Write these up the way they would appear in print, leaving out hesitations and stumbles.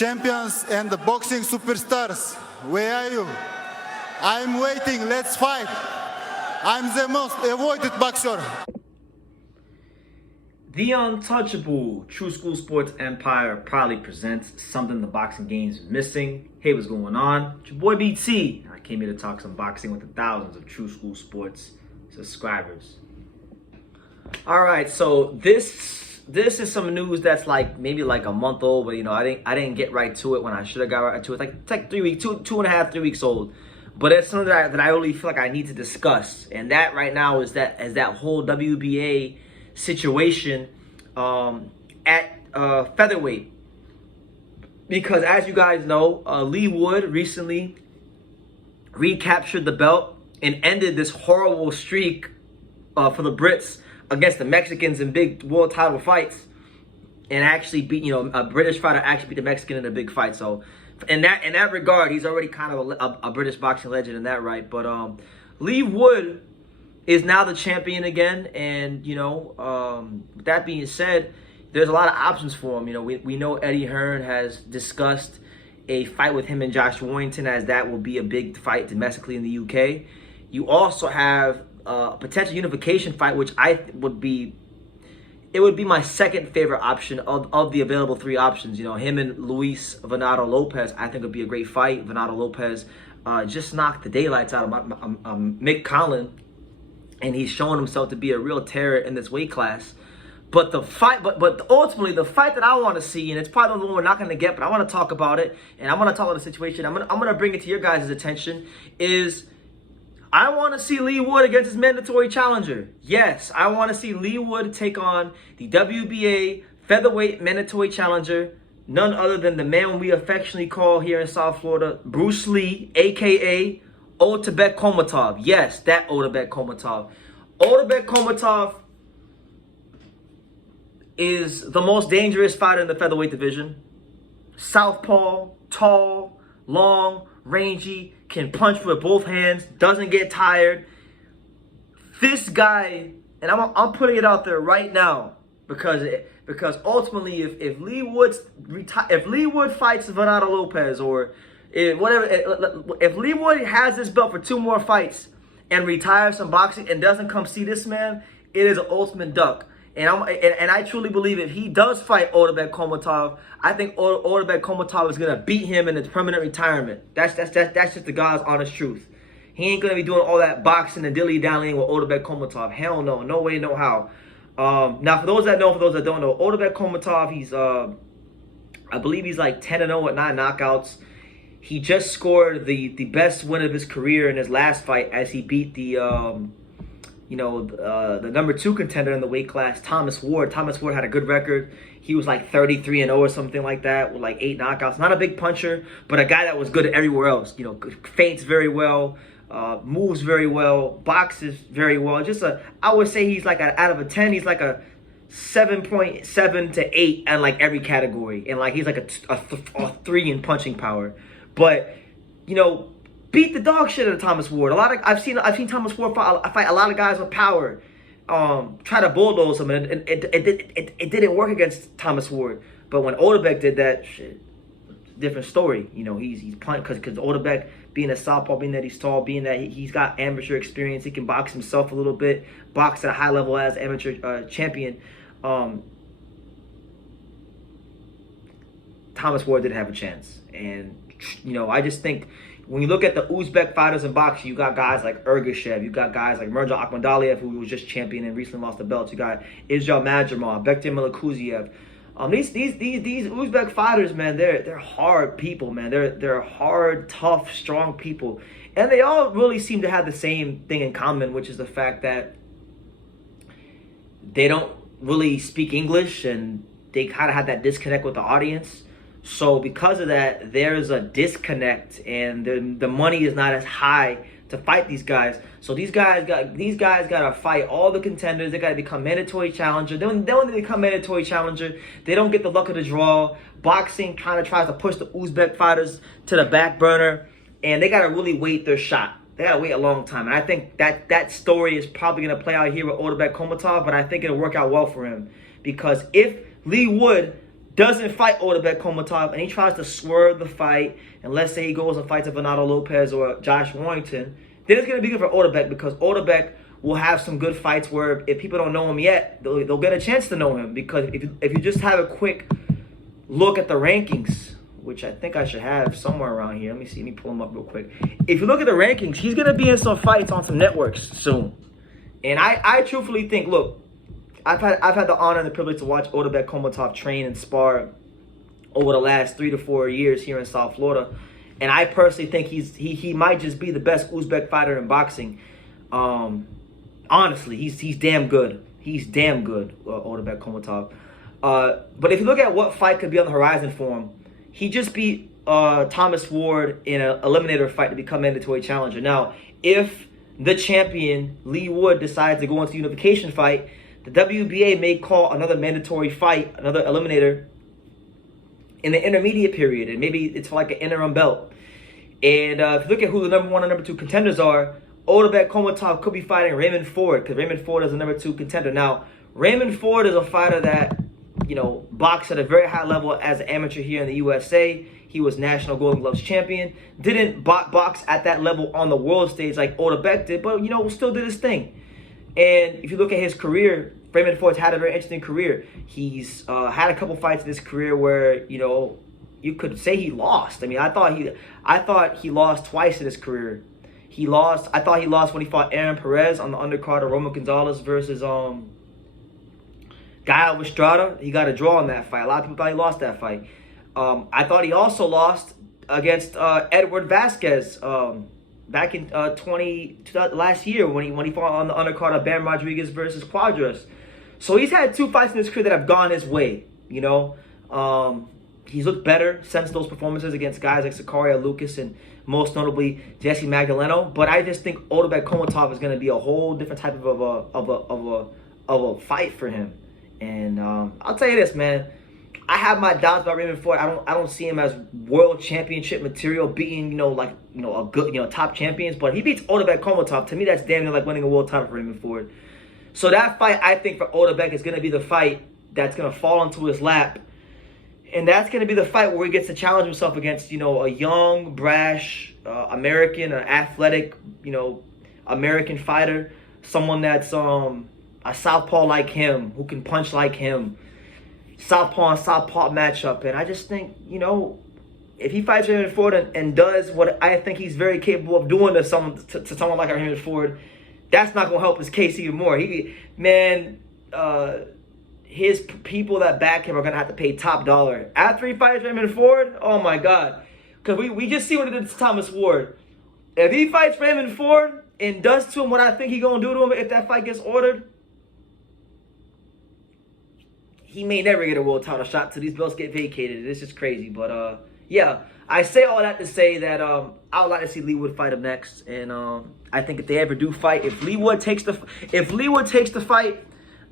champions and the boxing superstars, where are you? I'm waiting, let's fight. I'm the most avoided boxer. The untouchable True School Sports Empire proudly presents something the boxing game's missing. Hey, what's going on? It's your boy BT. I came here to talk some boxing with the thousands of True School Sports subscribers. All right, so this is some news that's maybe a month old, but I didn't get right to it when I should have got right to it. It's like 3 weeks, two and a half, 3 weeks old. But it's something that I really feel like I need to discuss, and that right now is that whole WBA situation at featherweight, because as you guys know, Leigh Wood recently recaptured the belt and ended this horrible streak for the Brits against the Mexicans in big world title fights, and actually beat a British fighter actually beat the Mexican in a big fight. So in that regard, he's already kind of a British boxing legend in that right. But Leigh Wood is now the champion again, and with that being said, there's a lot of options for him. We know Eddie Hearn has discussed a fight with him and Josh Warrington, as that will be a big fight domestically in the UK. You also have a potential unification fight, which would be my second favorite option of the available 3 options. Him and Luis Venado Lopez, I think would be a great fight. Venado Lopez just knocked the daylights out of Mick Conlan, and he's showing himself to be a real terror in this weight class. But ultimately, the fight that I want to see, and it's probably the one we're not going to get, but I want to talk about it, and I want to talk about the situation. I'm gonna bring it to your guys' attention. Is I want to see Leigh Wood against his mandatory challenger. Yes, I want to see Leigh Wood take on the WBA featherweight mandatory challenger, none other than the man we affectionately call here in South Florida, Bruce Lee, a.k.a. Otabek Kholmatov. Yes, that Otabek Kholmatov. Otabek Kholmatov is the most dangerous fighter in the featherweight division. Southpaw, tall, long, rangy, can punch with both hands, doesn't get tired. This guy, and I'm putting it out there right now, because ultimately, if Leigh Wood fights Venado Lopez, or if Leigh Wood has this belt for 2 more fights and retires from boxing and doesn't come see this man, it is an ultimate duck. And I truly believe if he does fight Otabek Kholmatov, I think Otabek Kholmatov is gonna beat him in his permanent retirement. That's just the God's honest truth. He ain't gonna be doing all that boxing and dilly-dallying with Otabek Kholmatov. Hell no, no way, no how. Now for those that know, for those that don't know, Otabek Kholmatov, he's I believe he's like 10-0 at 9 knockouts. He just scored the best win of his career in his last fight, as he beat the number 2 contender in the weight class, Thomas Ward. Thomas Ward had a good record. He was like 33-0 or something like that, with like 8 knockouts. Not a big puncher, but a guy that was good everywhere else. Feints very well, moves very well, boxes very well. I would say he's like out of a 10, he's like a 7.7 to 8 in like every category, and like he's like a 3 in punching power. But beat the dog shit out of Thomas Ward. I've seen Thomas Ward fight a lot of guys with power, try to bulldoze him, and it didn't work against Thomas Ward. But when Otabek did that, shit, different story. He's punch, because Otabek, being a southpaw, being that he's tall, being that he's got amateur experience, he can box himself a little bit, box at a high level as amateur champion. Thomas Ward didn't have a chance, and I just think, when you look at the Uzbek fighters in boxing, you got guys like Ergashev, you got guys like Mirza Akhmadaliev, who was just champion and recently lost the belt. You got Israel Madrimov, Bektir Melikuziev. These Uzbek fighters, man, they're hard people, man. They're hard, tough, strong people, and they all really seem to have the same thing in common, which is the fact that they don't really speak English, and they kind of have that disconnect with the audience. So because of that, there's a disconnect, and the money is not as high to fight these guys. So these guys got to fight all the contenders. They got to become mandatory challenger. Then when they become mandatory challenger, they don't get the luck of the draw. Boxing kind of tries to push the Uzbek fighters to the back burner, and they got to really wait their shot. They got to wait a long time. And I think that story is probably going to play out here with Otabek Kholmatov, but I think it'll work out well for him, because if Leigh Wood doesn't fight Otabek Kholmatov and he tries to swerve the fight, and let's say he goes and fights a Bernardo Lopez or Josh Warrington, then it's going to be good for Otabek, because Otabek will have some good fights where if people don't know him yet, they'll get a chance to know him. Because if you just have a quick look at the rankings, which I think I should have somewhere around here. Let me pull him up real quick. If you look at the rankings, he's going to be in some fights on some networks soon. And I truthfully think, look, I've had the honor and the privilege to watch Otabek Kholmatov train and spar over the last 3 to 4 years here in South Florida. And I personally think he might just be the best Uzbek fighter in boxing. Honestly, he's damn good. He's damn good, Otabek Kholmatov. But if you look at what fight could be on the horizon for him, he just beat Thomas Ward in an eliminator fight to become mandatory challenger. Now, if the champion, Leigh Wood, decides to go into a unification fight, the WBA may call another mandatory fight, another eliminator, in the intermediate period. And maybe it's for like an interim belt. And if you look at who the number 1 and number 2 contenders are, Otabek Kholmatov could be fighting Raymond Ford, because Raymond Ford is the number 2 contender. Now, Raymond Ford is a fighter that, you know, boxed at a very high level as an amateur here in the USA. He was National Golden Gloves champion. Didn't box at that level on the world stage like Otabek did, but, you know, still did his thing. And if you look at his career, Raymond Ford's had a very interesting career. He's had a couple fights in his career where, you know, you could say he lost. I mean, I thought he lost twice in his career. I thought he lost when he fought Aaron Perez on the undercard of Roman Gonzalez versus Guy Estrada. He got a draw on that fight. A lot of people thought he lost that fight. I thought he also lost against Edward Vasquez back in last year when he fought on the undercard of Bam Rodriguez versus Quadras. So he's had 2 fights in his career that have gone his way. You know, he's looked better since those performances against guys like Sicaria Lucas and most notably Jesse Magdaleno. But I just think Otabek Kholmatov is going to be a whole different type of a fight for him. And I'll tell you this, man. I have my doubts about Raymond Ford. I don't see him as world championship material, beating a good top champions. But he beats Otabek Kholmatov. To me, that's damn near like winning a world title for Raymond Ford. So that fight, I think, for Otabek is going to be the fight that's going to fall into his lap. And that's going to be the fight where he gets to challenge himself against, a young, brash, American, an athletic, American fighter. Someone that's a southpaw like him, who can punch like him. Southpaw and southpaw matchup. And I just think, if he fights Raymond Ford and does what I think he's very capable of doing to someone like Raymond Ford, that's not going to help his case even more. His people that back him are going to have to pay top dollar. After he fights Raymond Ford, oh my God. Because we just see what it did to Thomas Ward. If he fights Raymond Ford and does to him what I think he's going to do to him if that fight gets ordered, he may never get a world title shot till these belts get vacated. It's just crazy. But, yeah, I say all that to say that I would like to see Leigh Wood fight him next. And I think if they ever do fight, if Leigh Wood takes the fight,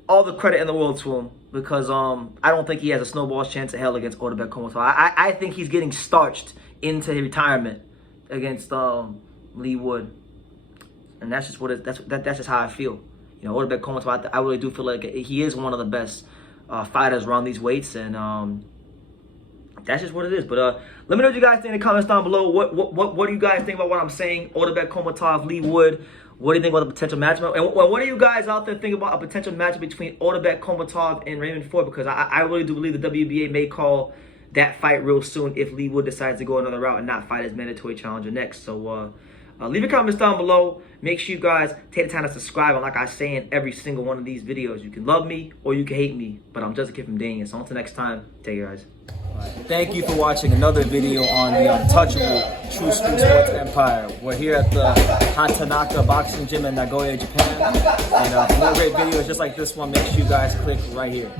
all the credit in the world to him. Because I don't think he has a snowball's chance of hell against Otabek Kholmatov. I think he's getting starched into his retirement against Leigh Wood. And that's just that's just how I feel. Otabek Kholmatov, I really do feel like he is one of the best fighters around these weights, and that's just what it is. But let me know what you guys think in the comments down below. What do you guys think about what I'm saying? Otabek Kholmatov, Leigh Wood. What do you think about the potential matchup? And what do you guys out there think about a potential matchup between Otabek Kholmatov and Raymond Ford? Because I really do believe the WBA may call that fight real soon if Leigh Wood decides to go another route and not fight his mandatory challenger next. So leave your comments down below. Make sure you guys take the time to subscribe. And like I say in every single one of these videos, you can love me or you can hate me, but I'm just a kid from Daniel. So until next time, take care, guys. Thank you for watching another video on the untouchable True School Sports Empire. We're here at the Hatanaka Boxing Gym in Nagoya, Japan. And for more great videos just like this one, make sure you guys click right here.